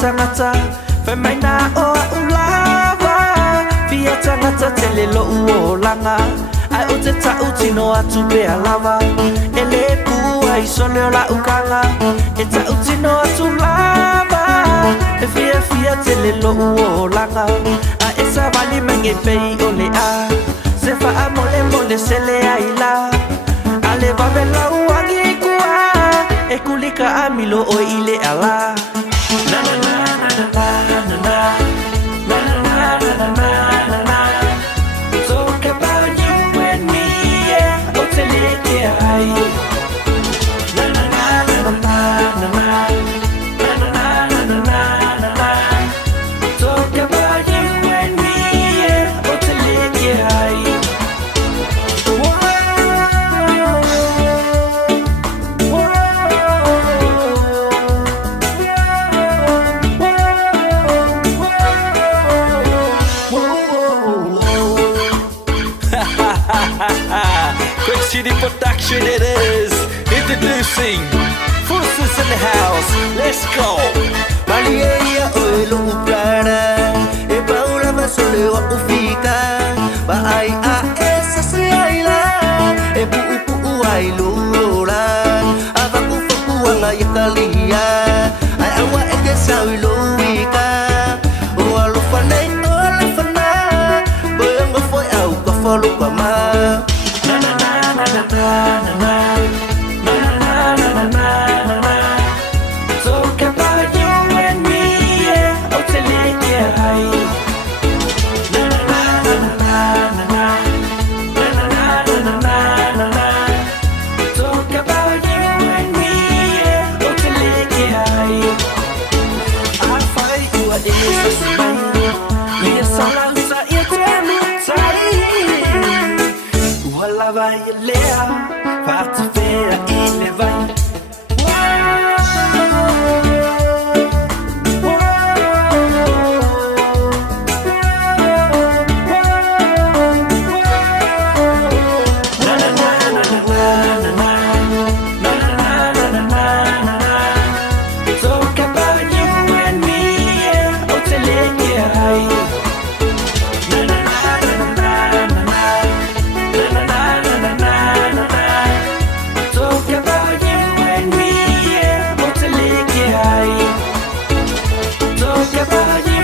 tangata Fai mai na o ulava Fia tangata te lelo uo langa Ai o te tau tino atu pea lava E le pua i sole o la ukanga E tau tino atu lava E fia te lelo uo langa A e sa vali mange pei o le a Se fa a mole se le aila Ale va bella uangi kua E kulika amilo o ile ala Na na na na na na na na Na na na na na na na Talk about you and me, yeah O te leke ai Na na na na na na na Na na na na na na na Talk about you and me, yeah O te leke ai Quick City Production it is. Introducing Forces in the house. Let's go. Maria oi lo prana e paula va sole o ufika ba ai a esa se aila e pu ai lo la ava ku fu anga ya kalia ai awa e ke sai lo wika o alo fanai o la fana bo ngo foi au ka folo ka ma Na na na na na na na Na na na na na na na Talk about you and me, yeah O te leke ai Na na na na na na na Na na na na na na na Talk about you and me, yeah O te leke ai A fai ua e sa sai Mia sala sa ia te amutai Ua vai e lea Fata fea e le vai Talk about you and me, yeah O te leke ai Na na na na na na na Na na na na na na Talk about you and me, yeah O te leke ai Talk about you